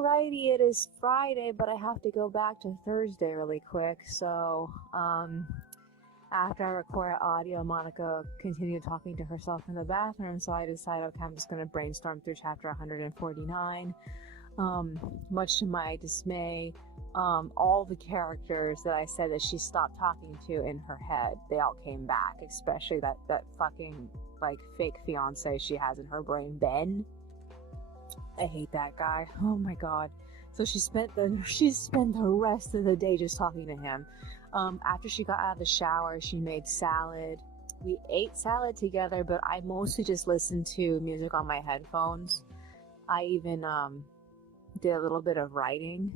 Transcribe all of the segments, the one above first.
Alrighty, it is Friday, but I have to go back to Thursday really quick. So, after I recorded audio, Monica continued talking to herself in the bathroom. So I decided, okay, I'm just going to brainstorm through chapter 149. Much to my dismay, all the characters that I said that she stopped talking to in her head, they all came back, especially that fucking, like, fake fiance she has in her brain, Ben. I hate that guy. Oh my god. So she spent the rest of the day just talking to him. After she got out of the shower, she made salad. We ate salad together, but I mostly just listened to music on my headphones. I even did a little bit of writing.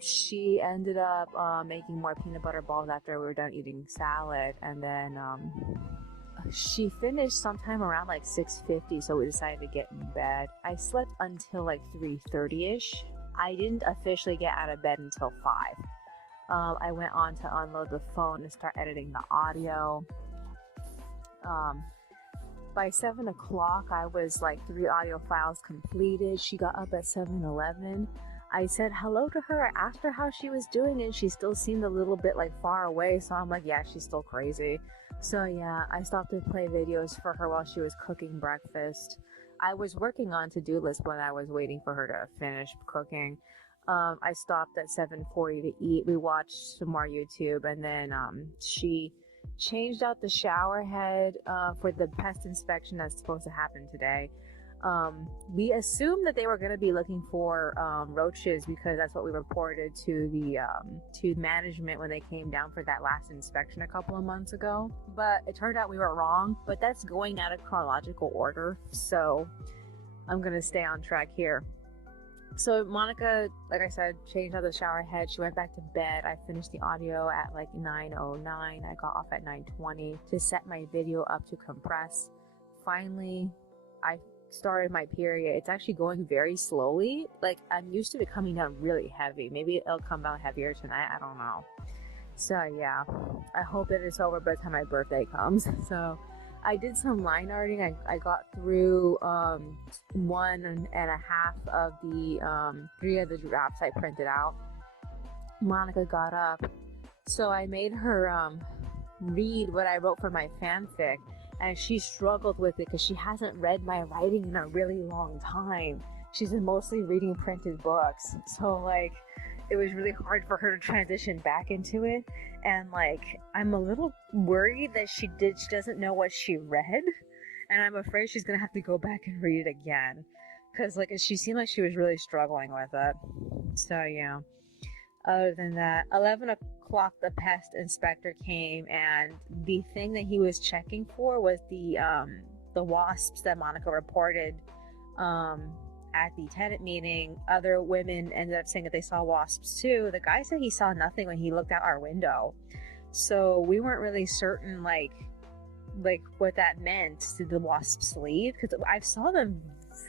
She ended up making more peanut butter balls after we were done eating salad, and then she finished sometime around like 6:50, so we decided to get in bed. I slept until like 3:30ish. I didn't officially get out of bed until 5. I went on to unload the phone and start editing the audio. By 7 o'clock, I was like 3 audio files completed. She got up at 7:11. I said hello to her. I asked her how she was doing, and she still seemed a little bit like far away. So I'm like, yeah, she's still crazy. So yeah, I stopped to play videos for her while she was cooking breakfast. I was working on to-do list when I was waiting for her to finish cooking. I stopped at 7:40 to eat. We watched some more YouTube, and then she changed out the shower head for the pest inspection that's supposed to happen today. We assumed that they were going to be looking for roaches, because that's what we reported to the to management when they came down for that last inspection a couple of months ago. But it turned out we were wrong. But that's going out of chronological order, so I'm going to stay on track here. So Monica, like I said, changed out the shower head. She went back to bed. I finished the audio at like 9:09. I got off at 9:20 to set my video up to compress. Finally, I started my period. It's actually going very slowly. Like, I'm used to it coming down really heavy. Maybe it'll come down heavier tonight. I don't know. So yeah, I hope that it's over by the time my birthday comes. So I did some line arting. I got through 1.5 of the 3 of the drafts I printed out. Monica got up, so I made her read what I wrote for my fanfic, and she struggled with it because she hasn't read my writing in a really long time. She's been mostly reading printed books, so like it was really hard for her to transition back into it. And like, I'm a little worried that she doesn't know what she read, and I'm afraid she's gonna have to go back and read it again, because like she seemed like she was really struggling with it. So yeah, other than that, 11 o'clock the pest inspector came, and the thing that he was checking for was the wasps that Monica reported at the tenant meeting. Other women ended up saying that they saw wasps too. The guy said he saw nothing when he looked out our window, so we weren't really certain like what that meant. Did the wasps leave? Because I saw them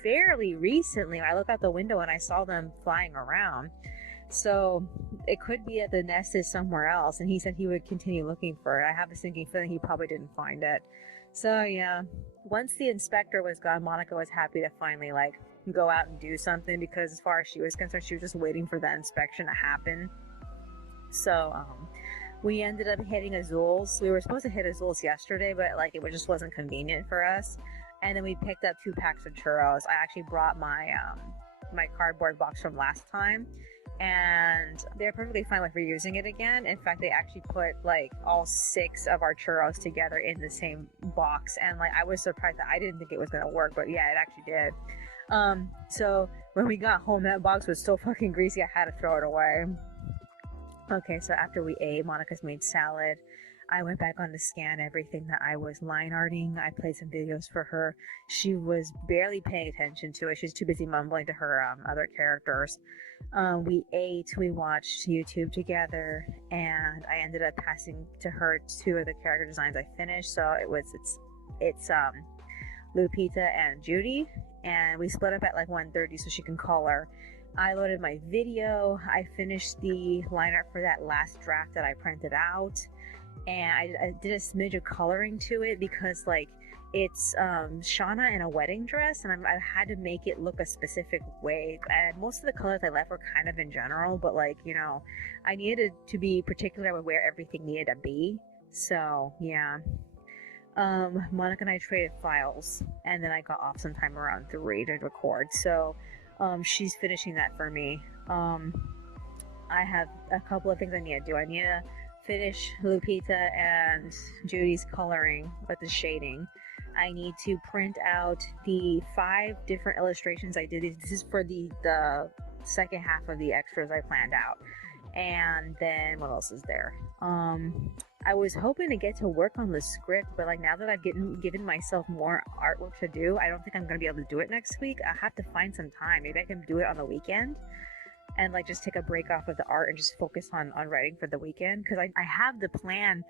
fairly recently. I looked out the window and I saw them flying around, so it could be that the nest is somewhere else, and he said he would continue looking for it. I have a sinking feeling he probably didn't find it. So yeah, once the inspector was gone, Monica was happy to finally like go out and do something, because as far as she was concerned, she was just waiting for that inspection to happen. So we ended up hitting Azul's. We were supposed to hit Azul's yesterday, but like it just wasn't convenient for us. And then we picked up 2 packs of churros. I actually brought my my cardboard box from last time, and they're perfectly fine with reusing it again. In fact, they actually put like all 6 of our churros together in the same box, and like I was surprised that I didn't think it was gonna work, but yeah, it actually did. So when we got home, that box was so fucking greasy I had to throw it away. Okay, so after we ate, Monica's made salad. I went back on to scan everything that I was line arting. I played some videos for her. She was barely paying attention to it. She's too busy mumbling to her other characters. We ate, we watched YouTube together, and I ended up passing to her 2 of the character designs I finished. So it's Lupita and Judy, and we split up at like 1:30 so she can color. I loaded my video. I finished the line art for that last draft that I printed out, and I did a smidge of coloring to it, because like It's Shauna in a wedding dress, and I've had to make it look a specific way. And most of the colors I left were kind of in general, but like, you know, I needed to be particular with where everything needed to be. So yeah. Monica and I traded files, and then I got off sometime around 3 to record. So she's finishing that for me. I have a couple of things I need to do. I need to finish Lupita and Judy's coloring with the shading. I need to print out the 5 different illustrations I did. This is for the second half of the extras I planned out. And then what else is there? I was hoping to get to work on the script, but like now that I've given myself more artwork to do, I don't think I'm gonna be able to do it next week. I have to find some time. Maybe I can do it on the weekend and like just take a break off of the art and just focus on writing for the weekend, because I have the plan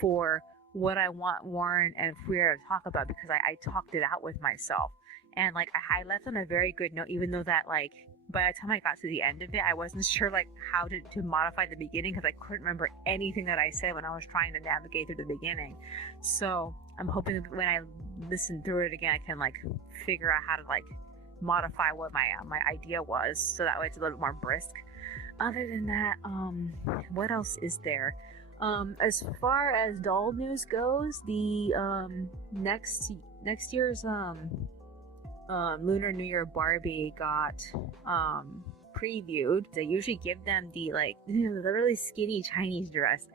for what I want Warren and Freya to talk about, because I talked it out with myself, and like I left on a very good note, even though that like by the time I got to the end of it, I wasn't sure like how to modify the beginning, because I couldn't remember anything that I said when I was trying to navigate through the beginning. So I'm hoping that when I listen through it again, I can like figure out how to like modify what my idea was, so that way it's a little bit more brisk. Other than that, what else is there? As far as doll news goes, the next year's Lunar New Year Barbie got previewed. They usually give them the like the really skinny Chinese dress.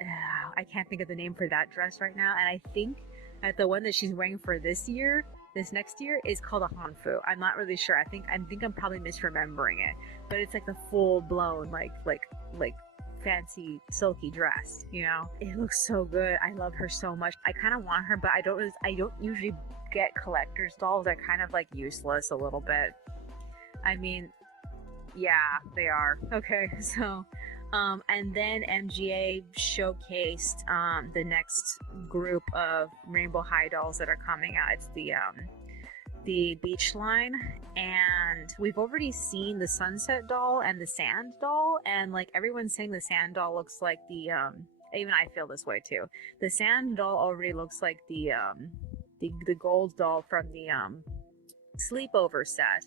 I can't think of the name for that dress right now, and I think that the one that she's wearing for this next year is called a hanfu. I'm not really sure. I think I'm probably misremembering it, but it's like the full blown like fancy silky dress, you know. It looks so good. I love her so much. I kind of want her, but I don't usually get collector's dolls. They're kind of like useless a little bit. I mean, yeah, they are. Okay, so and then MGA showcased the next group of Rainbow High dolls that are coming out. It's the beach line, and we've already seen the sunset doll and the sand doll, and like everyone's saying the sand doll looks like the even I feel this way too. The sand doll already looks like the gold doll from the sleepover set.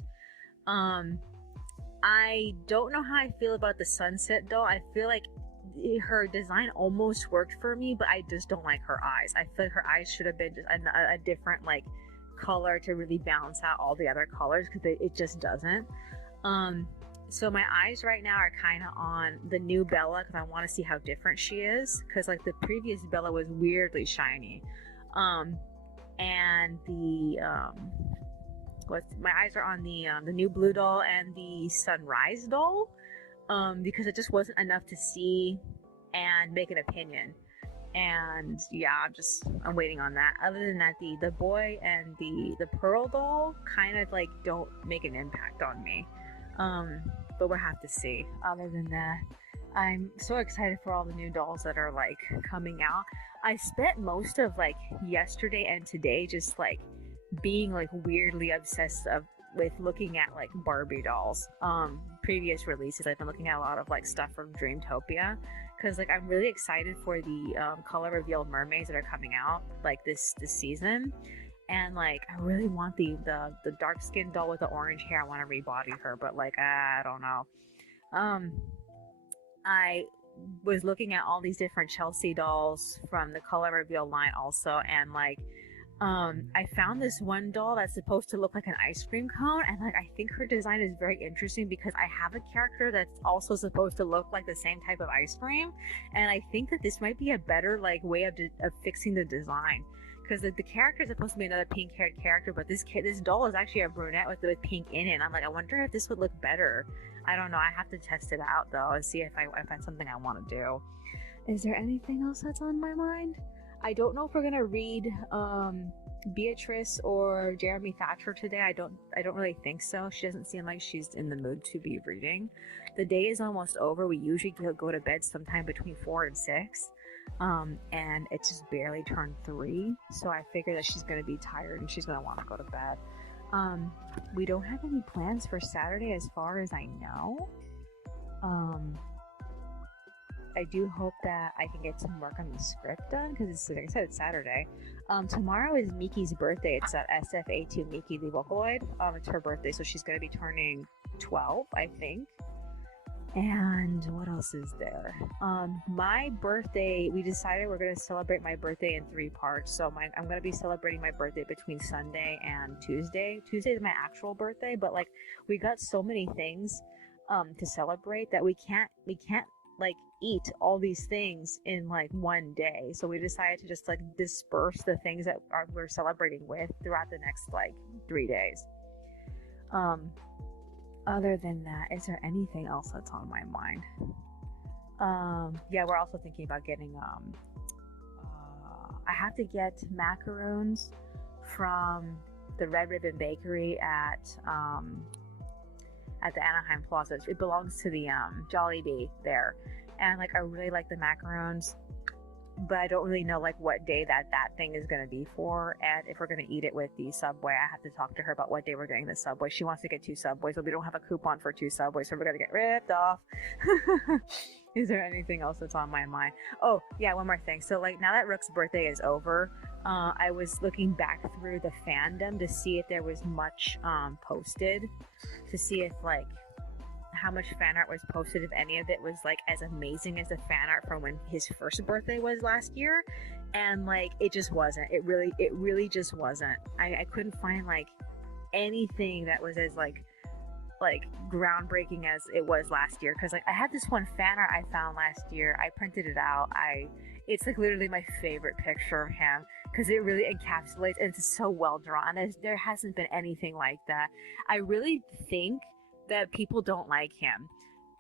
I don't know how I feel about the sunset doll. I feel like her design almost worked for me, but I just don't like her eyes. I feel like her eyes should have been just a different like color to really balance out all the other colors, because it just doesn't. So my eyes right now are kind of on the new Bella, because I want to see how different she is, because like the previous Bella was weirdly shiny. And the my eyes are on the new blue doll and the sunrise doll, because it just wasn't enough to see and make an opinion. And yeah, I'm waiting on that. Other than that, the boy and the pearl doll kind of like don't make an impact on me, but we'll have to see. Other than that, I'm so excited for all the new dolls that are like coming out. I spent most of like yesterday and today just like being like weirdly obsessed with looking at like Barbie dolls. Previous releases, I've been looking at a lot of like stuff from Dreamtopia, because like I'm really excited for the color reveal mermaids that are coming out like this season. And like I really want the dark skinned doll with the orange hair. I want to rebody her, but like I don't know. I was looking at all these different Chelsea dolls from the color reveal line also, and like I found this one doll that's supposed to look like an ice cream cone, and like I think her design is very interesting, because I have a character that's also supposed to look like the same type of ice cream, and I think that this might be a better like way of fixing the design, because the character is supposed to be another pink haired character, but this doll is actually a brunette with pink in it, and I'm like, I wonder if this would look better. I don't know. I have to test it out though and see if that's something I want to do. Is there anything else that's on my mind? I don't know if we're gonna read Beatrice or Jeremy Thatcher today. I don't really think so. She doesn't seem like she's in the mood to be reading. The day is almost over. We usually go to bed sometime between 4 and 6, and it's just barely turned 3. So I figure that she's gonna be tired and she's gonna want to go to bed. We don't have any plans for Saturday as far as I know. I do hope that I can get some work on the script done because it's, like I said, it's Saturday. Tomorrow is Miki's birthday. It's SFA2 Miki the Vocaloid. It's her birthday, so she's gonna be turning 12, I think. And what else is there? My birthday, we decided we're going to celebrate my birthday in 3 parts. So I'm going to be celebrating my birthday between Sunday and Tuesday. Tuesday is my actual birthday, but like we got so many things to celebrate that we can't like eat all these things in like one day. So we decided to just like disperse the things that we're celebrating with throughout the next like 3 days. Other than that, is there anything else that's on my mind? Yeah, we're also thinking about getting, I have to get macaroons from the Red Ribbon Bakery at the Anaheim Plaza. It belongs to the, Jollibee there. And, like, I really like the macaroons, but I don't really know like what day that thing is going to be for, and if we're going to eat it with the Subway. I have to talk to her about what day we're getting the Subway. She wants to get 2 Subways, but we don't have a coupon for 2 Subways, so we're going to get ripped off. Is there anything else that's on my mind? Oh yeah, one more thing. So like now that Rook's birthday is over, I was looking back through the fandom to see if there was much posted, to see if like how much fan art was posted, if any of it was like as amazing as the fan art from when his first birthday was last year. And like it just wasn't. It really just wasn't. I couldn't find like anything that was as like groundbreaking as it was last year, because like I had this one fan art I found last year. I printed it out. It's like literally my favorite picture of him because it really encapsulates, and it's so well drawn. There hasn't been anything like that. I really think that people don't like him.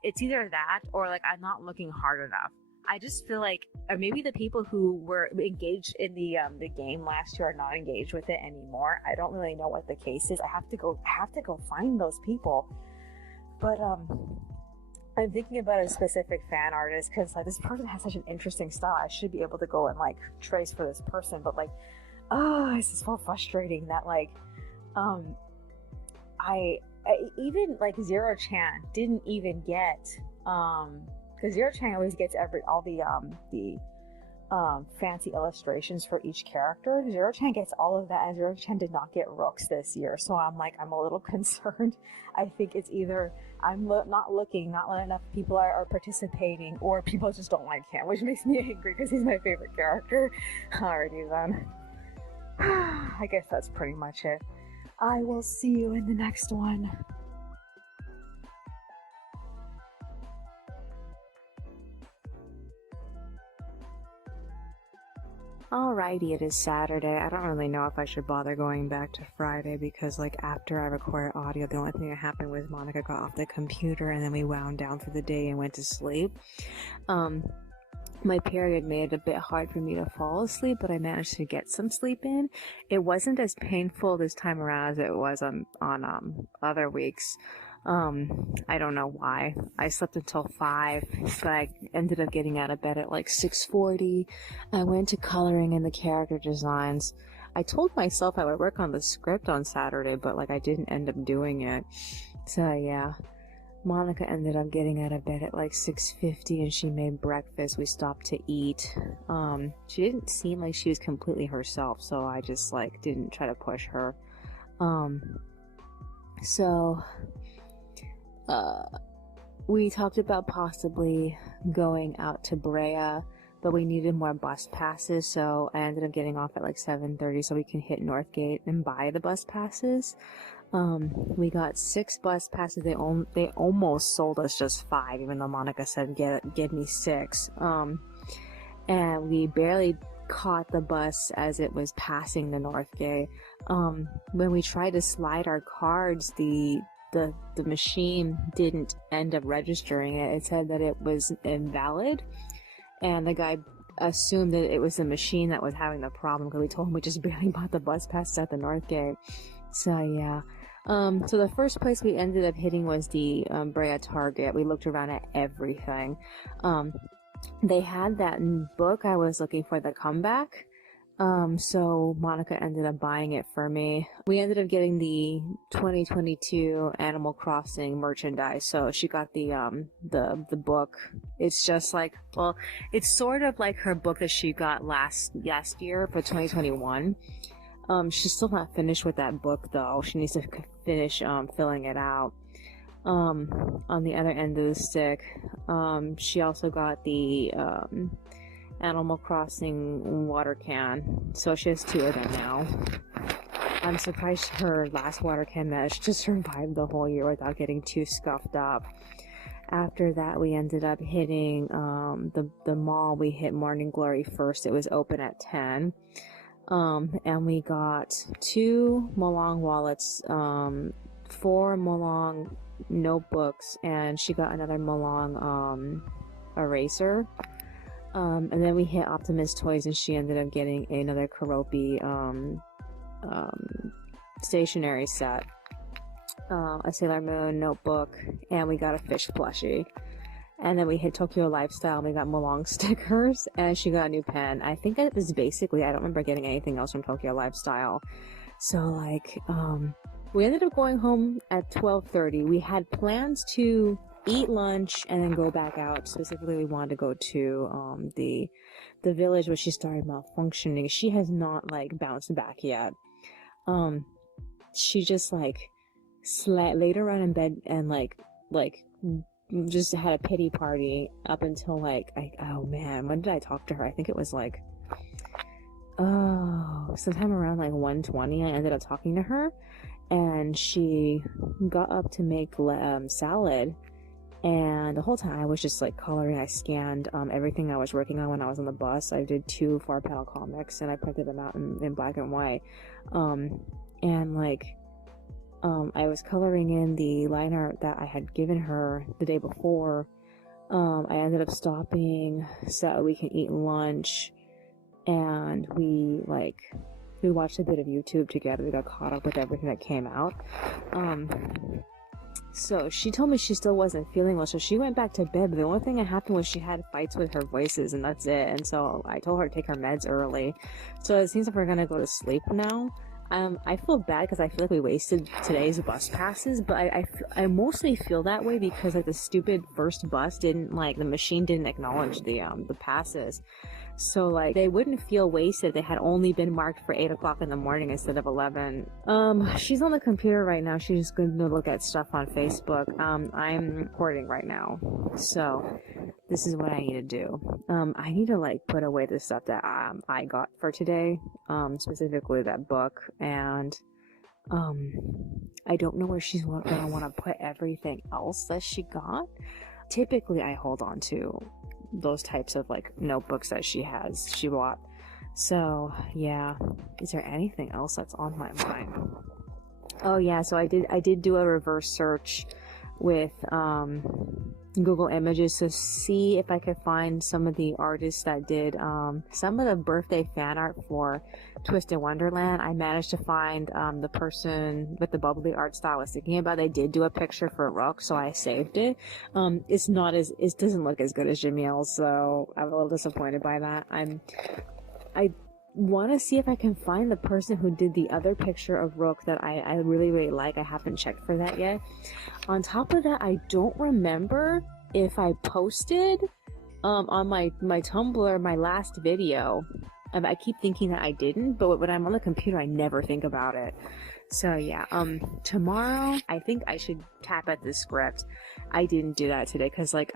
It's either that or like I'm not looking hard enough. I just feel like, or maybe the people who were engaged in the game last year are not engaged with it anymore. I don't really know what the case is. I have to go find those people. But I'm thinking about a specific fan artist because like this person has such an interesting style. I should be able to go and like trace for this person, but like, oh, it's so frustrating that like, I even like Zero Chan didn't even get because Zero Chan always gets all the fancy illustrations for each character. Zero Chan gets all of that, and Zero Chan did not get Rooks this year, so I'm a little concerned. I think it's either I'm not enough people are participating, or people just don't like him, which makes me angry because he's my favorite character. Alrighty then. I guess that's pretty much it. I will see you in the next one. Alrighty, it is Saturday. I don't really know if I should bother going back to Friday because, like, after I recorded audio, the only thing that happened was Monica got off the computer and then we wound down for the day and went to sleep. My period made it a bit hard for me to fall asleep, but I managed to get some sleep in. It wasn't as painful this time around as it was on other weeks. I don't know why. I slept until 5, but I ended up getting out of bed at like 6:40. I went to coloring in the character designs. I told myself I would work on the script on Saturday, but like I didn't end up doing it. So yeah. Monica ended up getting out of bed at like 6:50 and she made breakfast. We stopped to eat. She didn't seem like she was completely herself, so I just like didn't try to push her. We talked about possibly going out to Brea, but we needed more bus passes, so I ended up getting off at like 7:30 so we can hit Northgate and buy the bus passes. We got 6 bus passes. They almost sold us just 5, even though Monica said give me 6. And we barely caught the bus as it was passing the Northgate. When we tried to slide our cards, the machine didn't end up registering it. It said that it was invalid, and the guy assumed that it was the machine that was having the problem because we told him we just barely bought the bus passes at the Northgate. So yeah. So the first place we ended up hitting was the Brea Target. We looked around at everything. They had that book I was looking for, The Comeback. So Monica ended up buying it for me. We ended up getting the 2022 Animal Crossing merchandise. So she got the book. It's just like, well, it's sort of like her book that she got last year for 2021. She's still not finished with that book though. She needs to finish filling it out. On the other end of the stick, she also got the Animal Crossing water can, so she has 2 of them now. I'm surprised her last water can managed to survive the whole year without getting too scuffed up. After that, we ended up hitting the mall. We hit Morning Glory first. It was open at 10. And we got 2 Malong wallets, 4 Malong notebooks, and she got another Malong eraser. And then we hit Optimus Toys, and she ended up getting another Karopi stationery set, a Sailor Moon notebook, and we got a fish plushie. And then we hit Tokyo Lifestyle, and we got Malong stickers, and she got a new pen. I think that is basically, I don't remember getting anything else from Tokyo Lifestyle. So, like, we ended up going home at 12:30. We had plans to eat lunch and then go back out. Specifically, we wanted to go to the village where she started malfunctioning. She has not like bounced back yet. She just like laid around in bed and like just had a pity party up until like oh man, when did I talk to her? I think it was like sometime around like 1:20. I ended up talking to her, and she got up to make salad. And the whole time I was just like coloring. I scanned everything I was working on when I was on the bus. I did 2 Farpal comics, and I printed them out in black and white. And like I was coloring in the line art that I had given her the day before. I ended up stopping so we can eat lunch, and we watched a bit of YouTube together. We got caught up with everything that came out. So she told me she still wasn't feeling well, so she went back to bed. But the only thing that happened was she had fights with her voices, and that's it. And so I told her to take her meds early. So it seems like we're gonna go to sleep now. I feel bad because I feel like we wasted today's bus passes, but I mostly feel that way because like the stupid first bus didn't, like, the machine didn't acknowledge the passes. So like they wouldn't feel wasted. They had only been marked for 8 o'clock in the morning instead of 11. She's on the computer right now. She's going to look at stuff on Facebook. I'm recording right now, so this is what I need to do. I need to like put away the stuff that I got for today, specifically that book, and I don't know where she's gonna want to put everything else that she got. Typically I hold on to those types of like notebooks that she bought. So yeah, is there anything else that's on my mind? Oh yeah, so I did do a reverse search with Google Images to see if I could find some of the artists that did some of the birthday fan art for Twisted Wonderland. I managed to find the person with the bubbly art style I was thinking about. They did do a picture for Rook, so I saved it. It doesn't look as good as Jamil's, so I'm a little disappointed by that. I want to see if I can find the person who did the other picture of Rook that I really, really like. I haven't checked for that yet. On top of that, I don't remember if I posted on my Tumblr my last video. I keep thinking that I didn't, but when I'm on the computer, I never think about it. So yeah, tomorrow, I think I should tap at the script. I didn't do that today because like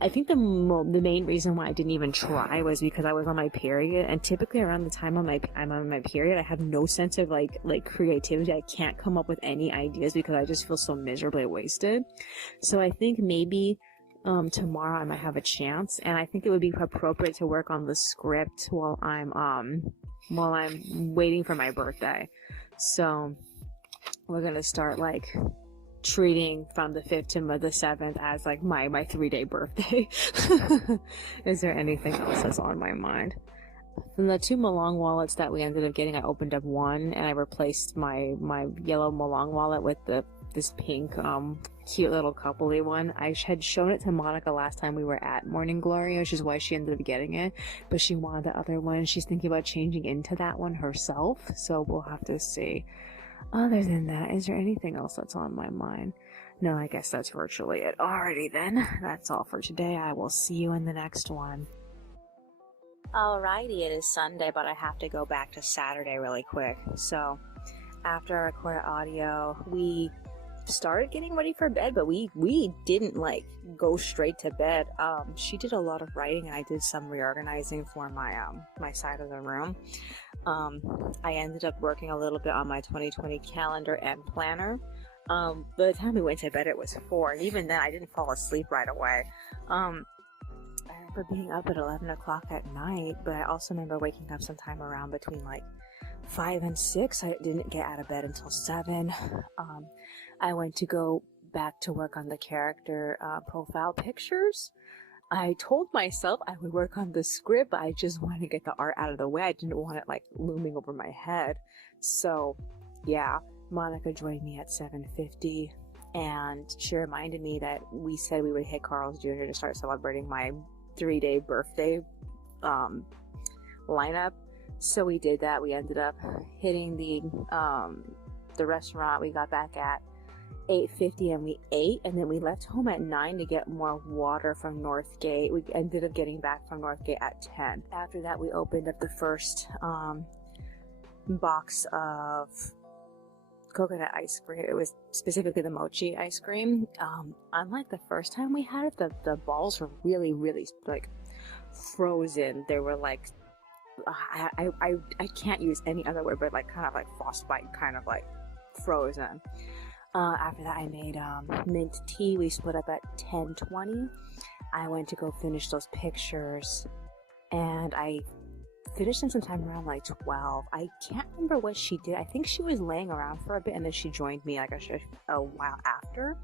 I think the main reason why I didn't even try was because I was on my period, and typically around the time I'm on my period, I have no sense of like creativity. I can't come up with any ideas because I just feel so miserably wasted. So I think maybe tomorrow I might have a chance, and I think it would be appropriate to work on the script while I'm waiting for my birthday. So we're gonna start like treating from the 5th to the 7th as like my 3-day birthday. Is there anything else that's on my mind? From the 2 Malong wallets that we ended up getting, I opened up one and I replaced my yellow Malong wallet with this pink cute little coupley one. I had shown it to Monica last time we were at Morning Glory, which is why she ended up getting it, but she wanted the other one. She's thinking about changing into that one herself, so we'll have to see. Other than that, is there anything else that's on my mind? No, I guess that's virtually it. Alrighty then, that's all for today. I will see you in the next one. Alrighty, it is Sunday, but I have to go back to Saturday really quick. So, after I recorded audio, we started getting ready for bed, but we didn't like go straight to bed. She did a lot of writing and I did some reorganizing for my my side of the room. I ended up working a little bit on my 2020 calendar and planner. By the time we went to bed, it was 4, and even then I didn't fall asleep right away. I remember being up at 11 o'clock at night, but I also remember waking up sometime around between like 5 and 6. I didn't get out of bed until 7. I went to go back to work on the character profile pictures. I told myself I would work on the script, but I just wanted to get the art out of the way. I didn't want it like looming over my head. So yeah, Monica joined me at 7:50, and she reminded me that we said we would hit Carl's Jr. to start celebrating my 3-day birthday lineup. So we did that. We ended up hitting the restaurant. We got back at 8:50 and we ate, and then we left home at 9 to get more water from Northgate. We ended up getting back from Northgate at 10. After that, we opened up the first box of coconut ice cream. It was specifically the mochi ice cream. Unlike the first time we had it, the balls were really like frozen. They were like, I can't use any other word, but like kind of like frostbite, kind of like frozen. After that, I made mint tea. We split up at 10:20. I went to go finish those pictures, and I finished them sometime around like 12. I can't remember what she did. I think she was laying around for a bit, and then she joined me like a while after.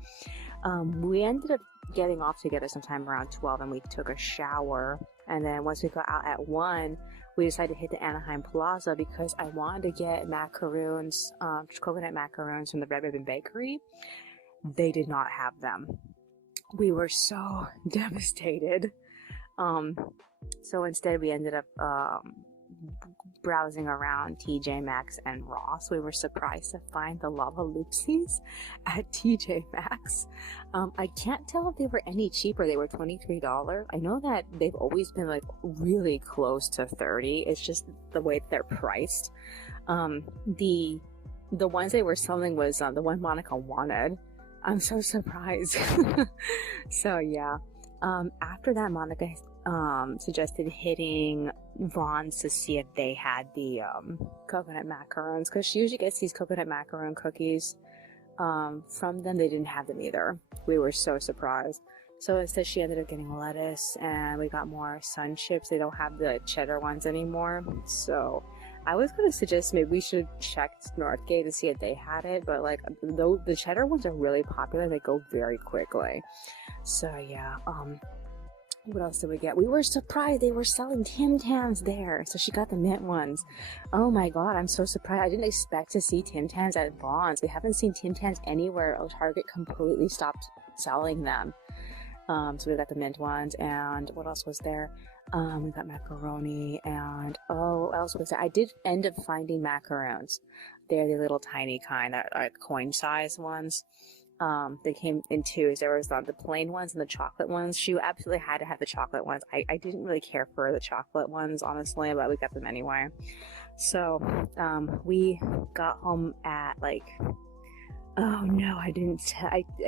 We ended up getting off together sometime around 12, and we took a shower. And then once we got out at 1, we decided to hit the Anaheim Plaza because I wanted to get macaroons, coconut macaroons from the Red Ribbon Bakery. They did not have them. We were so devastated. So instead we ended up browsing around TJ Maxx and Ross. We were surprised to find the Lava Loopsies at TJ Maxx. I can't tell if they were any cheaper. They were $23. I know that they've always been like really close to $30. It's just the way they're priced. The ones they were selling was the one Monica wanted. I'm so surprised. So yeah. After that, Monica suggested hitting Vaughn's to see if they had the coconut macarons, because she usually gets these coconut macaron cookies from them. They didn't have them either. We were so surprised. So instead she ended up getting lettuce, and we got more Sun Chips. They don't have the cheddar ones anymore. So I was going to suggest maybe we should check Northgate to see if they had it, but like the cheddar ones are really popular. They go very quickly. So yeah, what else did we get? We were surprised they were selling Tim Tams there, so she got the mint ones. Oh my god, I'm so surprised. I didn't expect to see Tim Tams at Vaughn's. We haven't seen Tim Tams anywhere. Target completely stopped selling them. So we got the mint ones, and what else was there? We got macaroni, and oh, what else was there? I did end up finding macarons. They're the little tiny kind, that are coin size ones. They came in 2s. There was the plain ones and the chocolate ones. She absolutely had to have the chocolate ones. I didn't really care for the chocolate ones, honestly, but we got them anyway. So we got home at like, oh no, I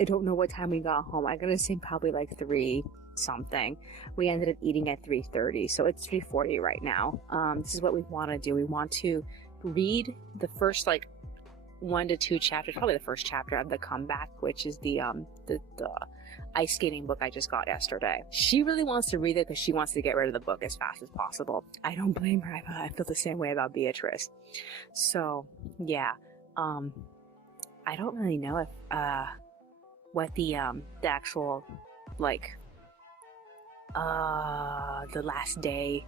don't know what time we got home. I'm gonna say probably like 3 something. We ended up eating at 3:30, so it's 3:40 right now. This is what we want to do. We want to read the first like 1 to 2 chapters, probably the first chapter of The Comeback, which is the ice skating book I just got yesterday. She really wants to read it because she wants to get rid of the book as fast as possible. I don't blame her. I feel the same way about Beatrice. So yeah, I don't really know if what the actual like the last day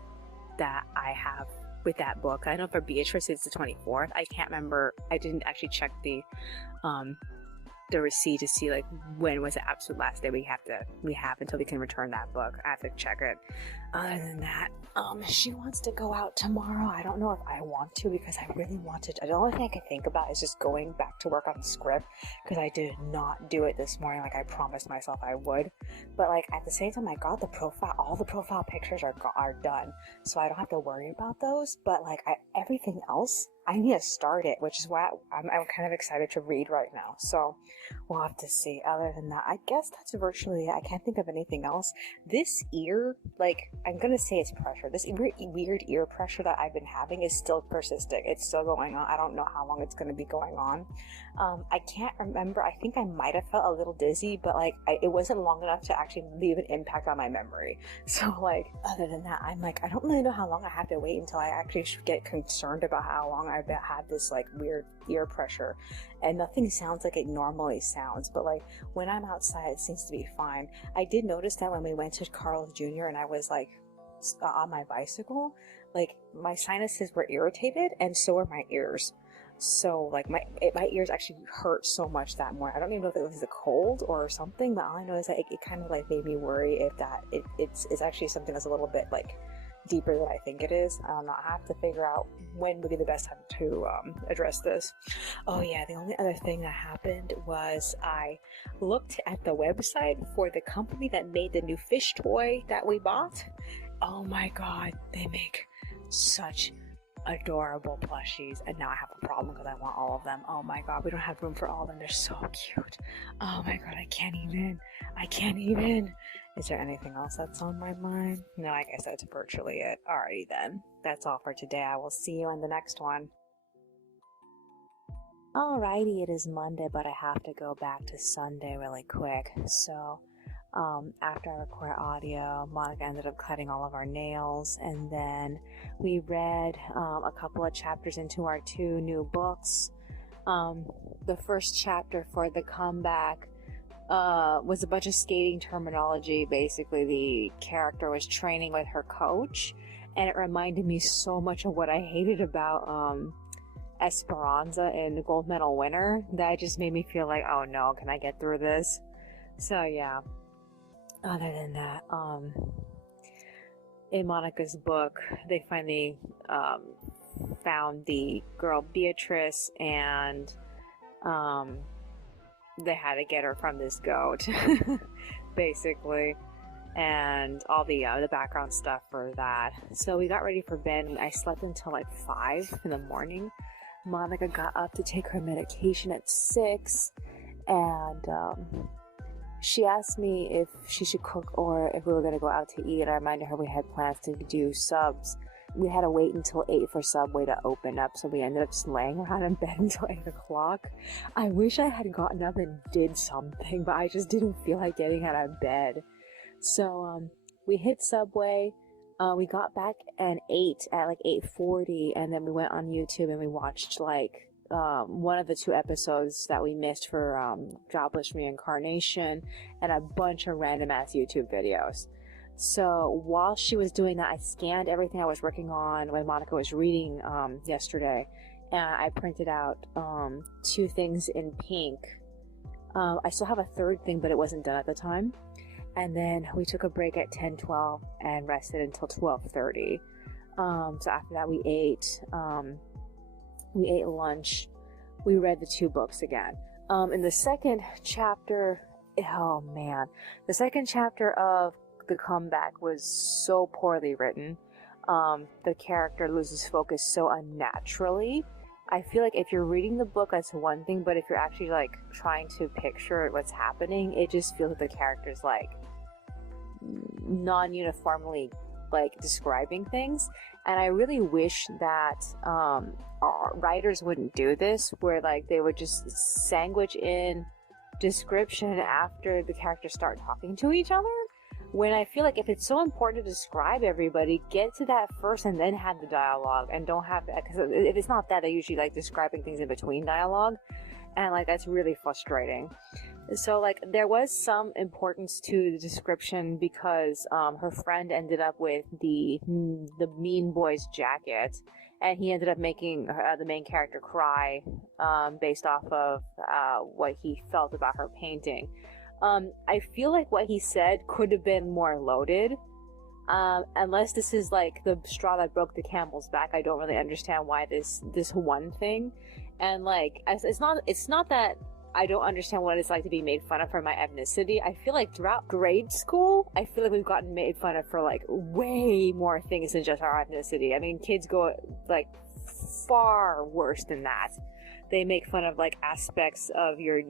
that I have with that book. I know for Beatrice it's the 24th. I can't remember. I didn't actually check the the receipt to see like when was the absolute last day we have until we can return that book. I have to check it. Other than that, she wants to go out tomorrow. I don't know if I want to because I really wanted to. The only thing I can think about is just going back to work on the script because I did not do it this morning like I promised myself I would. But like at the same time, I got the profile. All the profile pictures are done, so I don't have to worry about those. But like everything else, I need to start it, which is why I'm kind of excited to read right now. So we'll have to see. Other than that, I guess that's virtually it. I can't think of anything else. This ear, like, I'm gonna say it's pressure. This weird ear pressure that I've been having is still persisting. It's still going on. I don't know how long it's gonna be going on. I can't remember. I think I might have felt a little dizzy, but like, it wasn't long enough to actually leave an impact on my memory. So like, other than that, I'm like, I don't really know how long I have to wait until I actually get concerned about how long I've had this like weird ear pressure. And nothing sounds like it normally sounds, but like when I'm outside it seems to be fine. I did notice that when we went to Carl's Jr. and I was like on my bicycle, like my sinuses were irritated and so were my ears. So like my ears actually hurt so much that morning. I don't even know if it was the cold or something, but all I know is that it kind of like made me worry if that it's actually something that's a little bit like deeper than I think it is. I don't know. I have to figure out when would be the best time to address this. Oh yeah, the only other thing that happened was I looked at the website for the company that made the new fish toy that we bought. Oh my god, they make such adorable plushies, and now I have a problem because I want all of them. Oh my god, we don't have room for all of them. They're so cute. Oh my god, I can't even. Is there anything else that's on my mind? No, I guess that's virtually it. Alrighty then. That's all for today. I will see you in the next one. Alrighty, it is Monday, but I have to go back to Sunday really quick. So, after I record audio, Monica ended up cutting all of our nails, and then we read a couple of chapters into our 2 new books. The first chapter for the comeback was a bunch of skating terminology. Basically, the character was training with her coach, and it reminded me so much of what I hated about Esperanza in the gold medal winner that it just made me feel like, oh no, can I get through this? So yeah. Other than that, in Monica's book, they finally found the girl Beatrice, and they had to get her from this goat, basically, and all the background stuff for that. So we got ready for bed, and I slept until like 5 in the morning. Monica got up to take her medication at 6, and she asked me if she should cook or if we were going to go out to eat, and I reminded her we had plans to do subs. We had to wait until 8 for Subway to open up, so we ended up just laying around in bed until 8 o'clock. I wish I had gotten up and did something, but I just didn't feel like getting out of bed. So we hit Subway. We got back and ate at like 8:40, and then we went on YouTube and we watched like one of the 2 episodes that we missed for Jobless Reincarnation, and a bunch of random ass YouTube videos. So while she was doing that, I scanned everything I was working on when Monica was reading yesterday, and I printed out 2 things in pink. I still have a 3rd thing, but it wasn't done at the time. And then we took a break at 10:12 and rested until 12:30. So after that we ate lunch. We read the 2 books again. In the second chapter, oh man, the second chapter of the comeback was so poorly written. The character loses focus so unnaturally. I feel like if you're reading the book, that's one thing, but if you're actually like trying to picture what's happening, it just feels like the character's like non-uniformly like describing things. And I really wish that our writers wouldn't do this, where like they would just sandwich in description after the characters start talking to each other. When I feel like if it's so important to describe everybody, get to that first and then have the dialogue, and don't have that, because if it's not that, they usually like describing things in between dialogue, and like that's really frustrating. So like there was some importance to the description because her friend ended up with the mean boy's jacket, and he ended up making the main character cry based off of what he felt about her painting. I feel like what he said could have been more loaded. Unless this is like the straw that broke the camel's back, I don't really understand why this one thing. And like, it's not that I don't understand what it's like to be made fun of for my ethnicity. I feel like throughout grade school, I feel like we've gotten made fun of for like way more things than just our ethnicity. I mean, kids go like far worse than that. They make fun of like aspects of your,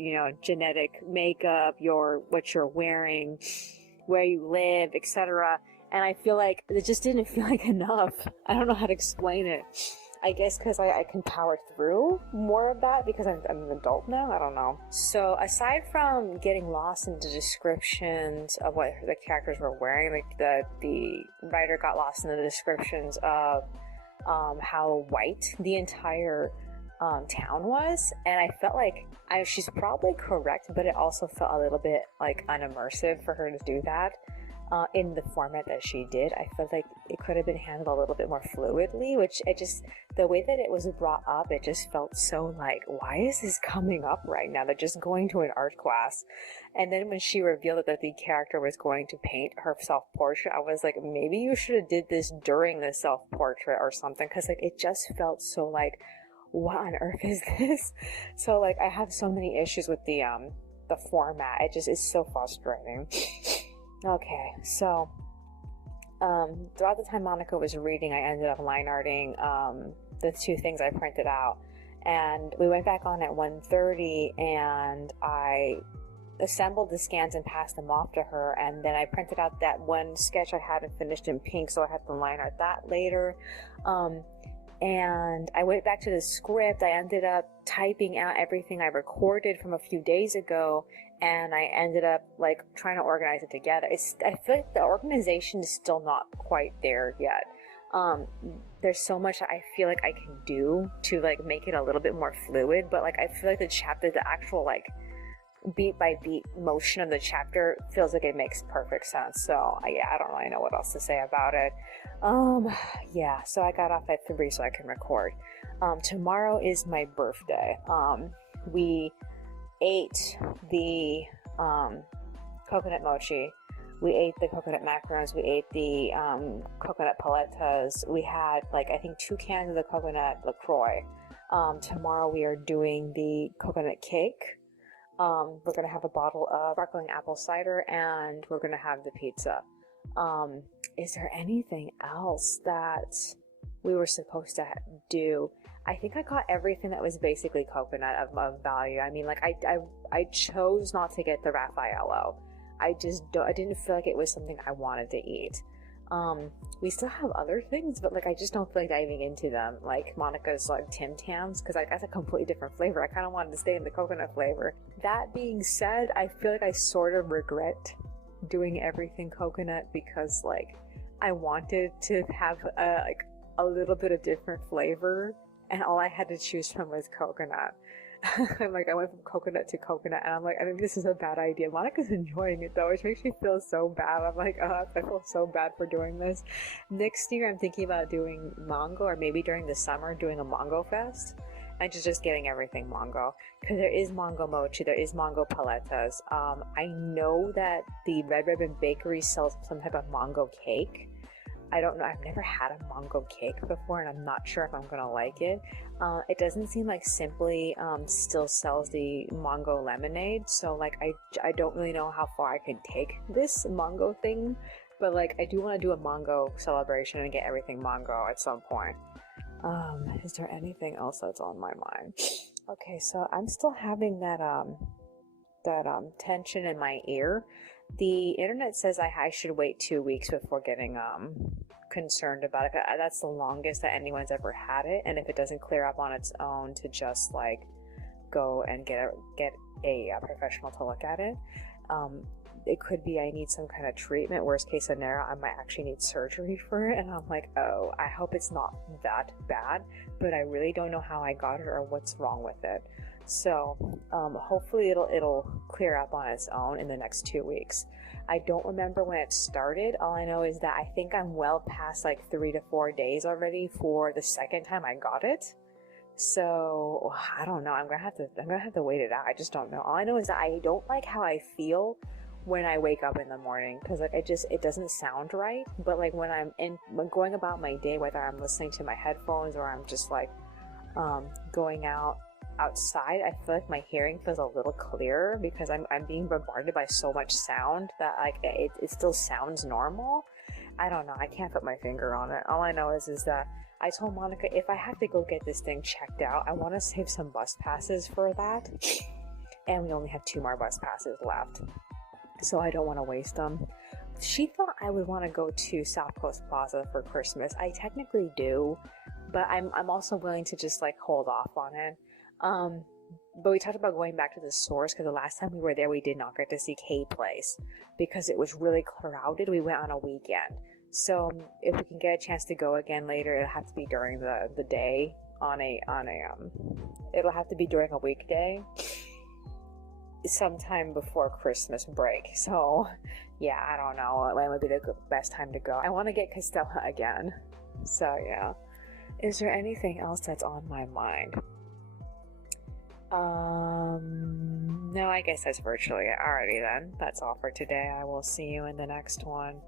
genetic makeup, what you're wearing, where you live, etc. And I feel like it just didn't feel like enough. I don't know how to explain it. I guess because I can power through more of that because I'm an adult now. I don't know. So aside from getting lost in the descriptions of what the characters were wearing, like the writer got lost in the descriptions of how white the entire town was, and I felt like she's probably correct, but it also felt a little bit like unimmersive for her to do that. In the format that she did, I felt like it could have been handled a little bit more fluidly, which the way that it was brought up, it just felt so like, why is this coming up right now? They're just going to an art class. And then when she revealed that the character was going to paint her self-portrait, I was like, maybe you should have did this during the self-portrait or something, because like it just felt so like, what on earth is this? So like I have so many issues with the format. It just is so frustrating. Okay, so throughout the time Monica was reading, I ended up line arting the two things I printed out, and we went back on at 1:30, and I assembled the scans and passed them off to her, and then I printed out that one sketch I hadn't finished in pink, so I had to line art that later. And I went back to the script. I ended up typing out everything I recorded from a few days ago, and I ended up like trying to organize it together. I feel like the organization is still not quite there yet. There's so much that I feel like I can do to like make it a little bit more fluid, but like I feel like the actual like beat by beat motion of the chapter feels like it makes perfect sense. So yeah, I don't really know what else to say about it. Yeah, so I got off at 3 so I can record. Tomorrow is my birthday. We ate the coconut mochi, we ate the coconut macarons, we ate the coconut paletas. We had like I think 2 cans of the coconut LaCroix. Tomorrow we are doing the coconut cake. We're gonna have a bottle of sparkling apple cider, and we're gonna have the pizza. Is there anything else that we were supposed to do? I think I got everything that was basically coconut of value. I mean, like I chose not to get the Raffaello. I didn't feel like it was something I wanted to eat. We still have other things, but like I just don't feel like diving into them. Like Monica's like Tim Tams, because like that's a completely different flavor. I kind of wanted to stay in the coconut flavor. That being said, I feel like I sort of regret doing everything coconut, because like I wanted to have a little bit of different flavor, and all I had to choose from was coconut. Like I went from coconut to coconut, and I'm like, I think this is a bad idea. Monica's enjoying it though, which makes me feel so bad. I'm like, oh, I feel so bad for doing this. Next year I'm thinking about doing mango, or maybe during the summer doing a mango fest, and just getting everything mango, because there is mango mochi, there is mango paletas. I know that the Red Ribbon Bakery sells some type of mango cake. I don't know, I've never had a mango cake before, and I'm not sure if I'm gonna like it. It doesn't seem like Simply still sells the mango lemonade, so like I don't really know how far I can take this mango thing, but like I do want to do a mango celebration and get everything mango at some point. Is there anything else that's on my mind? Okay, so I'm still having that tension in my ear. The internet says I should wait 2 weeks before getting concerned about it. That's the longest that anyone's ever had it, and if it doesn't clear up on its own, to just like go and get a professional to look at it. It could be I need some kind of treatment. Worst case scenario, I might actually need surgery for it, and I'm like, oh, I hope it's not that bad, but I really don't know how I got it or what's wrong with it. So hopefully it'll clear up on its own in the next 2 weeks. I don't remember when it started. All I know is that I think I'm well past like 3 to 4 days already for the second time I got it. So I don't know. I'm gonna have to wait it out. I just don't know. All I know is that I don't like how I feel when I wake up in the morning, because like it doesn't sound right. But like when going about my day, whether I'm listening to my headphones or I'm just like going outside, I feel like my hearing feels a little clearer because I'm being bombarded by so much sound that like it still sounds normal. I don't know. I can't put my finger on it. All I know is that I told Monica if I have to go get this thing checked out, I want to save some bus passes for that. And we only have 2 more bus passes left, so I don't want to waste them. She thought I would want to go to South Coast Plaza for Christmas. I technically do, but I'm also willing to just like hold off on it. But we talked about going back to the source because the last time we were there, we did not get to see K Place because it was really crowded. We went on a weekend. So if we can get a chance to go again later, it'll have to be during the day it'll have to be during a weekday sometime before Christmas break. So yeah, I don't know when would be the best time to go. I want to get Costella again. So yeah. Is there anything else that's on my mind? No, I guess that's virtually it. Alrighty then. That's all for today. I will see you in the next one.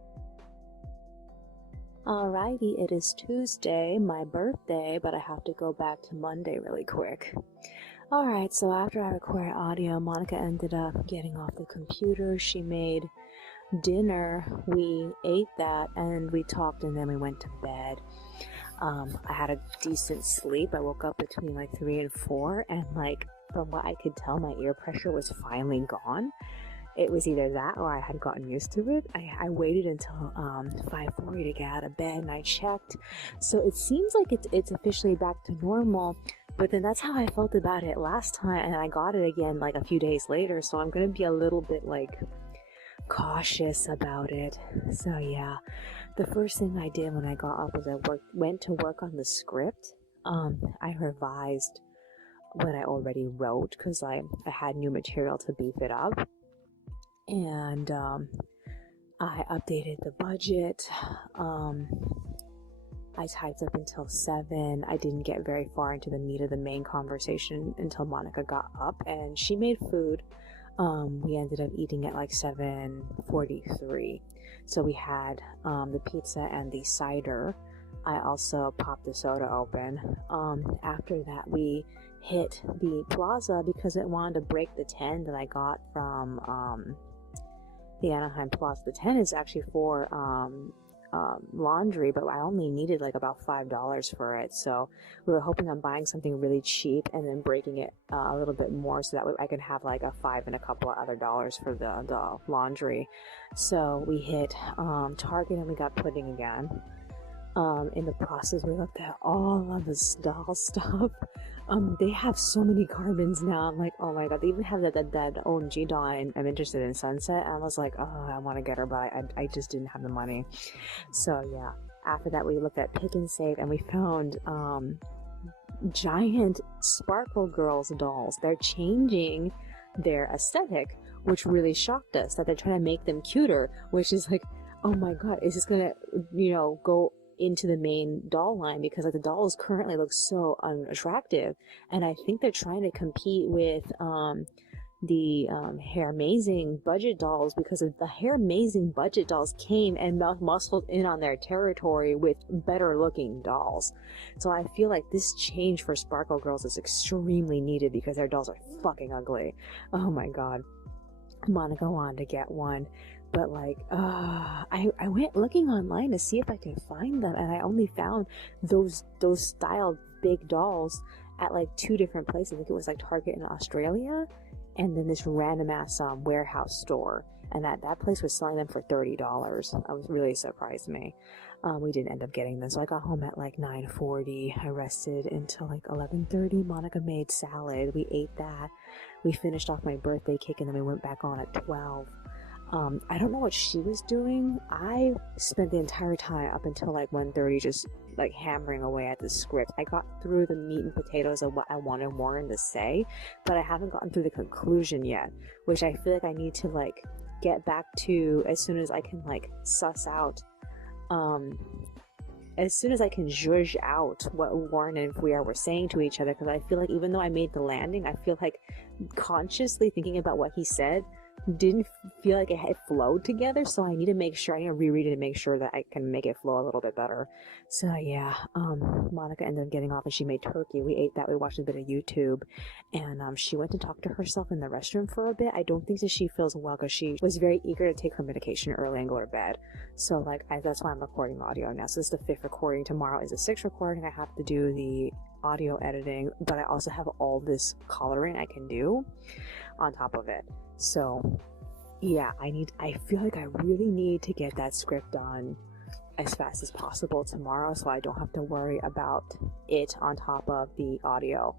Alrighty, it is Tuesday, my birthday, but I have to go back to Monday really quick. Alright, so after I recorded audio, Monica ended up getting off the computer. She made dinner, we ate that, and we talked, and then we went to bed. I had a decent sleep. I woke up between like 3 and 4, and like from what I could tell, my ear pressure was finally gone. It was either that or I had gotten used to it. I waited until 5:40 to get out of bed, and I checked. So it seems like it's officially back to normal, but then that's how I felt about it last time, and I got it again like a few days later, so I'm gonna be a little bit like cautious about it. So yeah, the first thing I did when I got up was went to work on the script. I revised what I already wrote because I had new material to beef it up, and I updated the budget. I typed up until 7. I didn't get very far into the meat of the main conversation until Monica got up and she made food. We ended up eating at like 7:43. So we had the pizza and the cider. I also popped the soda open. After that, we hit the plaza because it wanted to break the 10 that I got from the Anaheim Plaza. The 10 is actually for laundry, but I only needed like about $5 for it. So we were hoping on buying something really cheap and then breaking it a little bit more so that way I could have like a $5 and a couple of other dollars for the laundry. So we hit Target and we got pudding again. In the process, we looked at all of this doll stuff. They have so many carbons now. I'm like, oh my god, they even have that OMG doll I'm interested in, Sunset. And I was like, oh, I want to get her, but I just didn't have the money. So yeah, after that we looked at Pick and Save and we found giant Sparkle Girls dolls. They're changing their aesthetic, which really shocked us, that they're trying to make them cuter, which is like, oh my god, is this gonna, go into the main doll line, because like the dolls currently look so unattractive, and I think they're trying to compete with the Hair Amazing budget dolls, because the Hair Amazing budget dolls came and muscled in on their territory with better looking dolls. So I feel like this change for Sparkle Girls is extremely needed because their dolls are fucking ugly. Oh my god. Monica wanted to get one, but like I went looking online to see if I could find them, and I only found those styled big dolls at like 2 different places. I think it was like Target in Australia, and then this random ass warehouse store, and that place was selling them for $30. I was really surprised me. We didn't end up getting them, so I got home at like 9:40. I rested until like 11:30. Monica made salad. We ate that. We finished off my birthday cake, and then we went back on at 12. I don't know what she was doing. I spent the entire time up until like 1:30 just like hammering away at the script. I got through the meat and potatoes of what I wanted Warren to say, but I haven't gotten through the conclusion yet, which I feel like I need to like get back to as soon as I can like suss out, as soon as I can judge out what Warren and Brea were saying to each other, because I feel like even though I made the landing, I feel like consciously thinking about what he said didn't feel like it had flowed together, so I need to make sure, I need to reread it and make sure that I can make it flow a little bit better. So yeah, Monica ended up getting off and she made turkey. We ate that, we watched a bit of YouTube, and she went to talk to herself in the restroom for a bit. I don't think that she feels well because she was very eager to take her medication early and go to bed. So like, that's why I'm recording the audio now. So this is the 5th recording. Tomorrow is the 6th recording. I have to do the audio editing, but I also have all this coloring I can do on top of it. So yeah, I feel like I really need to get that script done as fast as possible tomorrow, so I don't have to worry about it on top of the audio.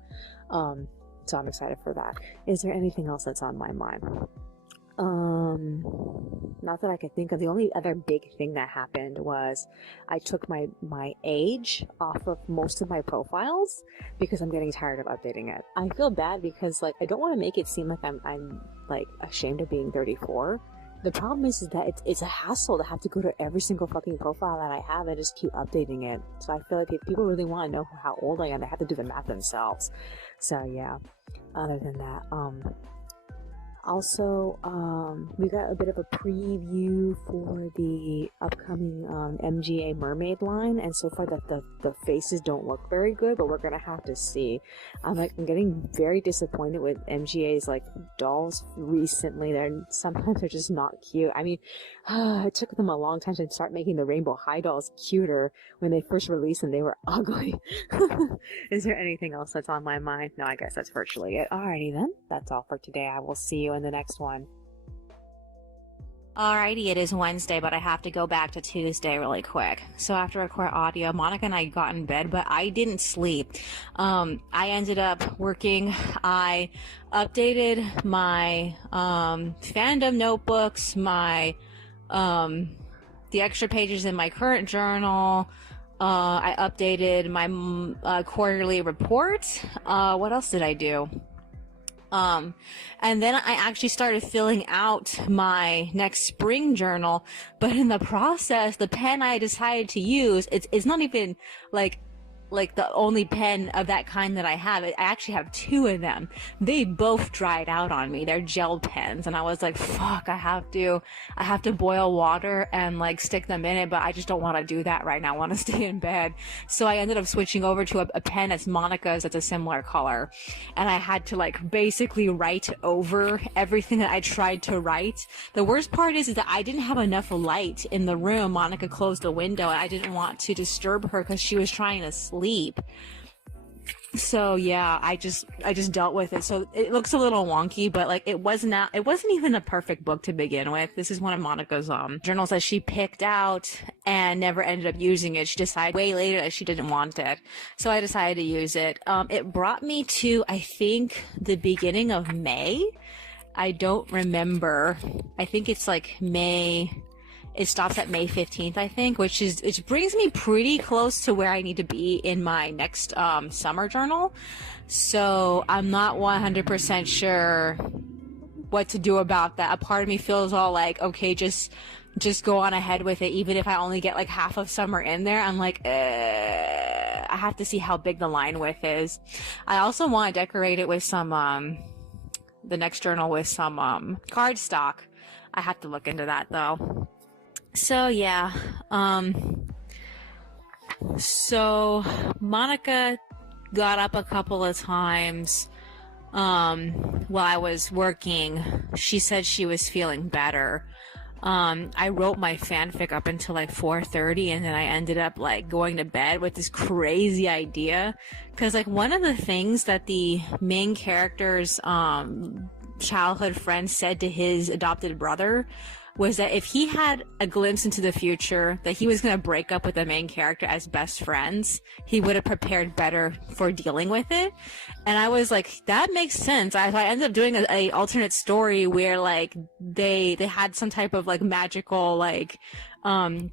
So I'm excited for that. Is there anything else that's on my mind? Not that I could think of. The only other big thing that happened was I took my age off of most of my profiles because I'm getting tired of updating it. I feel bad because like I don't want to make it seem like I'm like ashamed of being 34. The problem is that it's a hassle to have to go to every single fucking profile that I have and just keep updating it. So I feel like if people really want to know how old I am, they have to do the math themselves. So yeah, other than that, also, we got a bit of a preview for the upcoming MGA mermaid line, and so far the faces don't look very good, but we're gonna have to see. I'm getting very disappointed with MGA's like dolls recently. Sometimes they're just not cute. I mean, it took them a long time to start making the Rainbow High dolls cuter. When they first released them, they were ugly. Is there anything else that's on my mind? No, I guess that's virtually it. Alrighty then, that's all for today. I will see you in the next one. Alrighty, it is Wednesday, but I have to go back to Tuesday really quick. So after I record audio, Monica and I got in bed, but I didn't sleep. I ended up working. I updated my fandom notebooks, my the extra pages in my current journal. I updated my quarterly report. What else did I do? And then I actually started filling out my next spring journal, but in the process, the pen I decided to use, it's not even like the only pen of that kind that I have. I actually have 2 of them. They both dried out on me. They're gel pens. And I was like, fuck, I have to boil water and like stick them in it, but I just don't want to do that right now. I want to stay in bed. So I ended up switching over to a pen that's Monica's, that's a similar color. And I had to like basically write over everything that I tried to write. The worst part is that I didn't have enough light in the room. Monica closed the window and I didn't want to disturb her because she was trying to sleep. So yeah, I just dealt with it. So it looks a little wonky, but like it wasn't even a perfect book to begin with. This is one of Monica's journals that she picked out and never ended up using it. She decided way later that she didn't want it. So I decided to use it. It brought me to, I think, the beginning of May. I don't remember. I think it's like May. It stops at May 15th, I think, which brings me pretty close to where I need to be in my next summer journal. So I'm not 100% sure what to do about that. A part of me feels all like, okay, just go on ahead with it, even if I only get like half of summer in there. I'm like, I have to see how big the line width is. I also want to decorate it with some the next journal with some cardstock. I have to look into that though. So yeah, so Monica got up a couple of times while I was working. She said she was feeling better. I wrote my fanfic up until like 4:30, and then I ended up like going to bed with this crazy idea, because like one of the things that the main character's childhood friend said to his adopted brother was that if he had a glimpse into the future that he was going to break up with the main character as best friends, he would have prepared better for dealing with it. And I was like, that makes sense. I ended up doing a alternate story where like they had some type of like magical like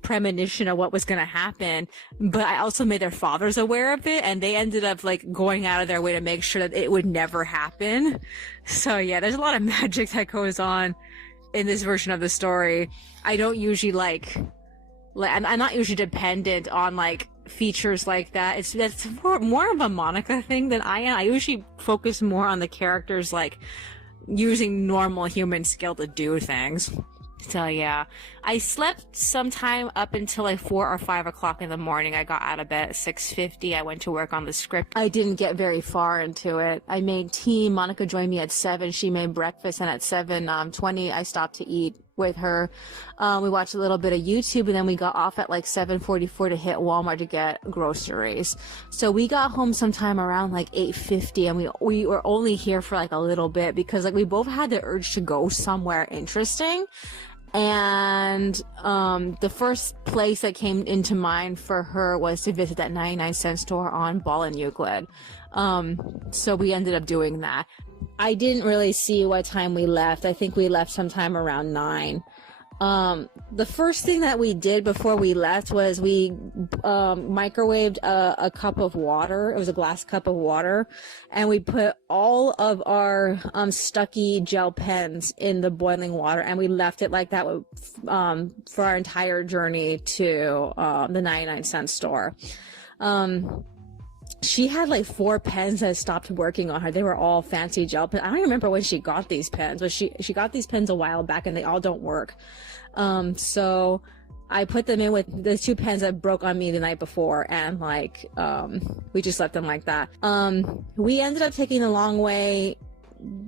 premonition of what was going to happen, but I also made their fathers aware of it, and they ended up like going out of their way to make sure that it would never happen. So yeah, there's a lot of magic that goes on in this version of the story. I don't usually like I'm not usually dependent on like features like that. That's more of a Monica thing than I am. I usually focus more on the characters like using normal human skill to do things. So yeah, I slept sometime up until like 4 or 5 o'clock in the morning. I got out of bed at 6:50. I went to work on the script. I didn't get very far into it. I made tea. Monica joined me at 7. She made breakfast, and at 7:20 I stopped to eat with her. We watched a little bit of YouTube, and then we got off at like 7:44 to hit Walmart to get groceries. So we got home sometime around like 8:50, and we were only here for like a little bit because like we both had the urge to go somewhere interesting. And the first place that came into mind for her was to visit that 99-cent store on Ball and Euclid. So we ended up doing that. I didn't really see what time we left. I think we left sometime around 9. The first thing that we did before we left was we microwaved a cup of water. It was a glass cup of water, and we put all of our Stucky gel pens in the boiling water, and we left it like that for our entire journey to the 99-cent store. She had like 4 pens that stopped working on her. They were all fancy gel pens. I don't remember when she got these pens, but she got these pens a while back, and they all don't work. So I put them in with the 2 pens that broke on me the night before, and like we just left them like that. We ended up taking the long way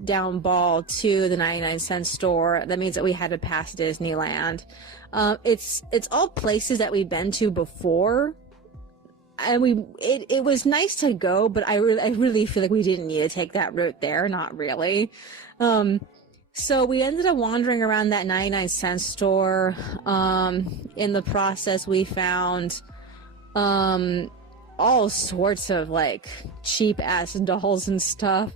down Ball to the 99-cent store. That means that we had to pass Disneyland. It's all places that we've been to before. And it was nice to go, but I really feel like we didn't need to take that route there. Not really. So we ended up wandering around that 99-cent store. In the process, we found all sorts of like cheap ass dolls and stuff.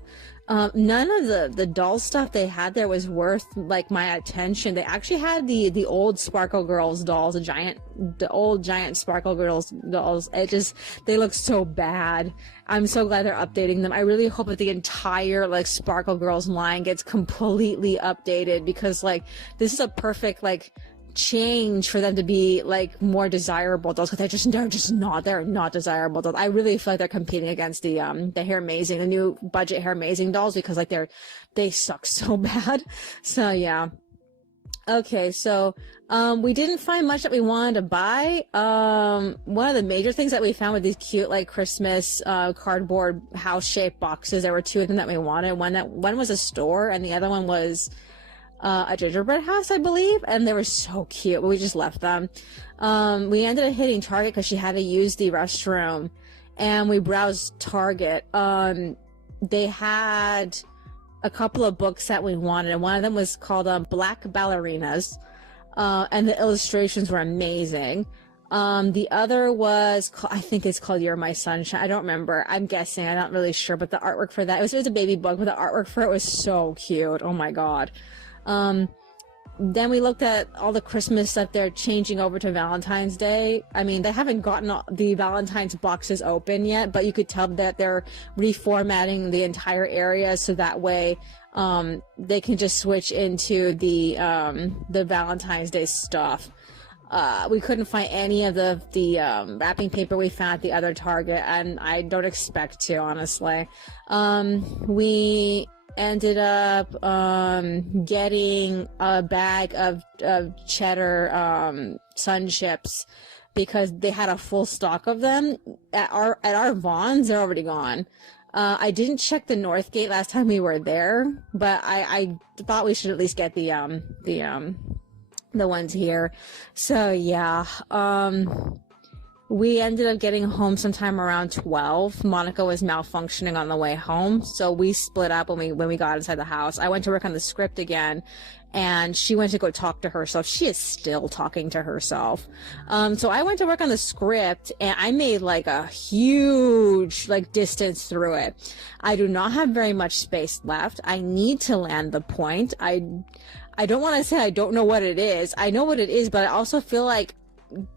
None of the doll stuff they had there was worth like my attention. They actually had the old Sparkle Girls dolls, the old giant Sparkle Girls dolls. They look so bad. I'm so glad they're updating them. I really hope that the entire like Sparkle Girls line gets completely updated, because like this is a perfect like change for them to be like more desirable dolls, because they're not desirable dolls. I really feel like they're competing against the Hair Amazing, the new budget Hair Amazing dolls, because like they suck so bad. So yeah. Okay, so we didn't find much that we wanted to buy. One of the major things that we found were these cute like Christmas cardboard house shaped boxes. There were 2 of them that we wanted. One was a store, and the other one was a gingerbread house, I believe, and they were so cute, but we just left them. We ended up hitting Target because she had to use the restroom, and we browsed Target. They had a couple of books that we wanted, and one of them was called Black Ballerinas, and the illustrations were amazing. The other was, I think it's called You're My Sunshine. I don't remember. I'm guessing. I'm not really sure, but the artwork for that, it was a baby book, but the artwork for it was so cute. Oh my God. Then we looked at all the Christmas stuff they're changing over to Valentine's Day. I mean, they haven't gotten the Valentine's boxes open yet, but you could tell that they're reformatting the entire area so that way they can just switch into the Valentine's Day stuff. We couldn't find any of the wrapping paper we found at the other Target, and I don't expect to, honestly. We ended up getting a bag of cheddar sun chips because they had a full stock of them. At our Vons, they're already gone. I didn't check the Northgate last time we were there, but I thought we should at least get the ones here. So yeah. We ended up getting home sometime around 12. Monica was malfunctioning on the way home, so we split up when we got inside the house. I went to work on the script again, and she went to go talk to herself. She is still talking to herself. So I went to work on the script, and I made like a huge like distance through it. I do not have very much space left. I need to land the point. I don't want to say I don't know what it is. I know what it is, but I also feel like,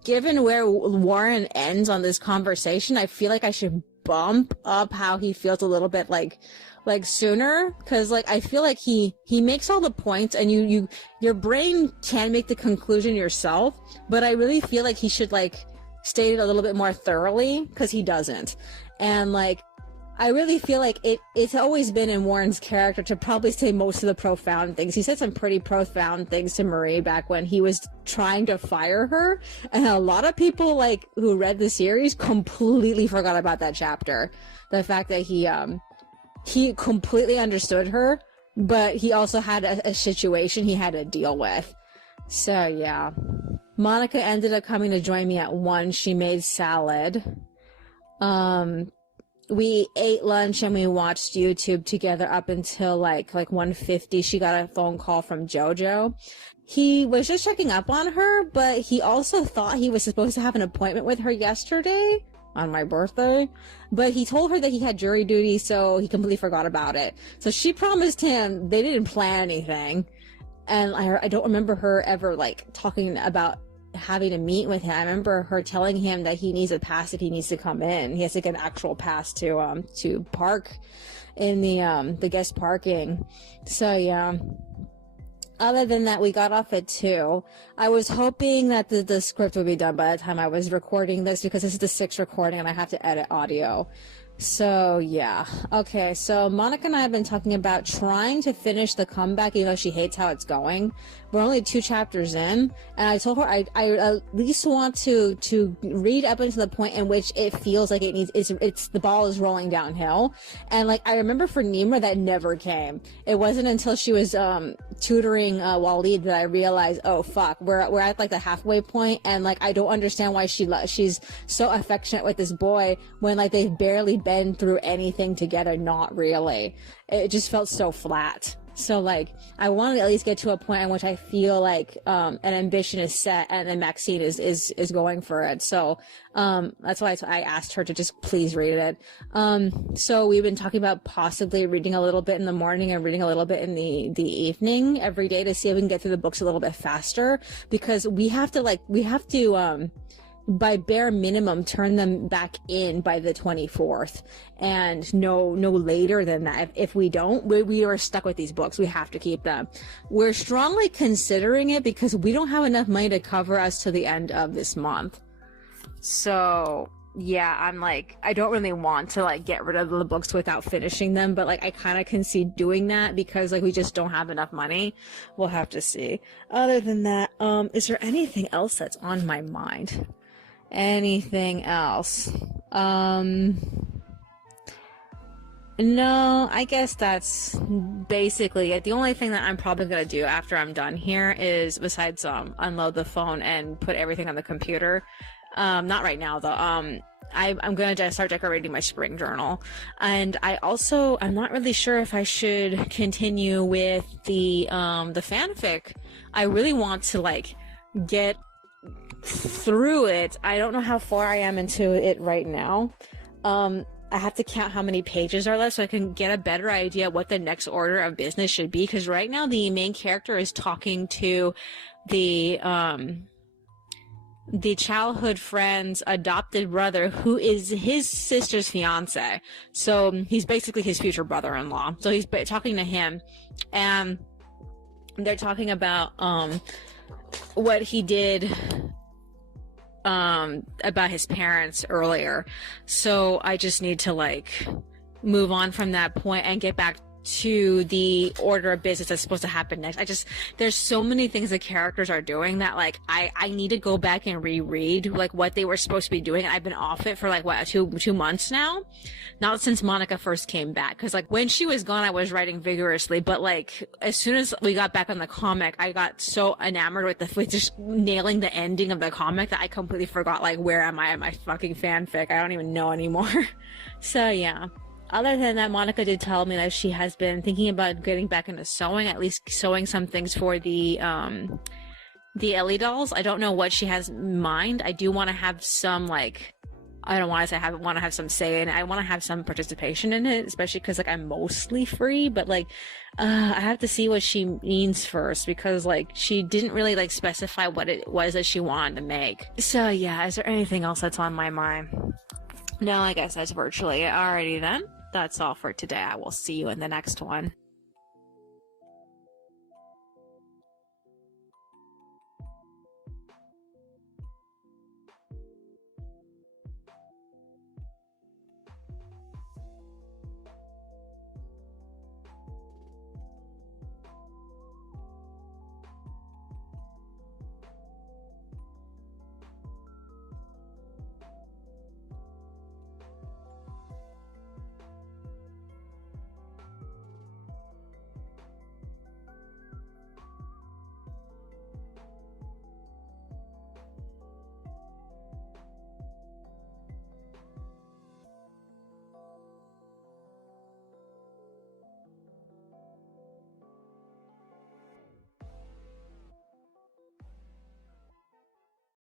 given where Warren ends on this conversation, I feel like I should bump up how he feels a little bit like sooner, because like I feel like he makes all the points, and your brain can make the conclusion yourself, but I really feel like he should like state it a little bit more thoroughly, because he doesn't. And like I really feel like it's always been in Warren's character to probably say most of the profound things. He said some pretty profound things to Marie back when he was trying to fire her. And a lot of people like who read the series completely forgot about that chapter. The fact that he completely understood her, but he also had a situation he had to deal with. So yeah. Monica ended up coming to join me at 1. She made salad. We ate lunch and we watched YouTube together up until like 1:50. She got a phone call from Jojo. He was just checking up on her, but he also thought he was supposed to have an appointment with her yesterday on my birthday, but he told her that he had jury duty, so he completely forgot about it. So she promised him. They didn't plan anything, and I don't remember her ever like talking about having to meet with him. I remember her telling him that he needs a pass if he needs to come in. He has to get an actual pass to park in the guest parking. So yeah. Other than that, we got off at 2. I was hoping that the script would be done by the time I was recording this, because this is the 6th recording and I have to edit audio. So yeah. Okay, so Monica and I have been talking about trying to finish The Comeback, even though she hates how it's going. We're only 2 chapters in, and I told her I at least want to read up until the point in which it feels like it's the ball is rolling downhill. And like I remember for Nima, that never came. It wasn't until she was tutoring Waleed that I realized, oh fuck, we're at like the halfway point, and like I don't understand why she's so affectionate with this boy when like they've barely been through anything together. Not really. It just felt so flat. So like I want to at least get to a point in which I feel like an ambition is set, and then Maxine is going for it. So that's why I asked her to just please read it. So we've been talking about possibly reading a little bit in the morning and reading a little bit in the evening every day to see if we can get through the books a little bit faster, because we have to by bare minimum turn them back in by the 24th, and no later than that. If we don't, we are stuck with these books. We have to keep them. We're strongly considering it because we don't have enough money to cover us to the end of this month. So yeah, I'm like, I don't really want to like get rid of the books without finishing them, but like I kind of can see doing that because like we just don't have enough money. We'll have to see. Other than that, is there anything else that's on my mind? Anything else? No, I guess that's basically it. The only thing that I'm probably going to do after I'm done here is, besides unload the phone and put everything on the computer, not right now though, I'm going to start decorating my spring journal. And I'm not really sure if I should continue with the fanfic. I really want to like get through it. I don't know how far I am into it right now. I have to count how many pages are left so I can get a better idea what the next order of business should be, because right now the main character is talking to the childhood friend's adopted brother, who is his sister's fiance. So he's basically his future brother-in-law. So he's talking to him, and they're talking about what he did about his parents earlier. So I just need to like move on from that point and get back to the order of business that's supposed to happen next. There's so many things the characters are doing that like I need to go back and reread like what they were supposed to be doing. And I've been off it for like what, two months now, not since Monica first came back. Because like when she was gone, I was writing vigorously, but like as soon as we got back on the comic, I got so enamored with just nailing the ending of the comic that I completely forgot like where am I at my fucking fanfic. I don't even know anymore. So yeah. Other than that, Monica did tell me that she has been thinking about getting back into sewing, at least sewing some things for the Ellie dolls. I don't know what she has in mind. I do want to have some, like, I don't want to say I want to have some say in it. I want to have some participation in it, especially because, like, I'm mostly free, but, like, I have to see what she means first because, like, she didn't really, like, specify what it was that she wanted to make. So, yeah, is there anything else that's on my mind? No, I guess that's virtually it. Alrighty then. That's all for today. I will see you in the next one.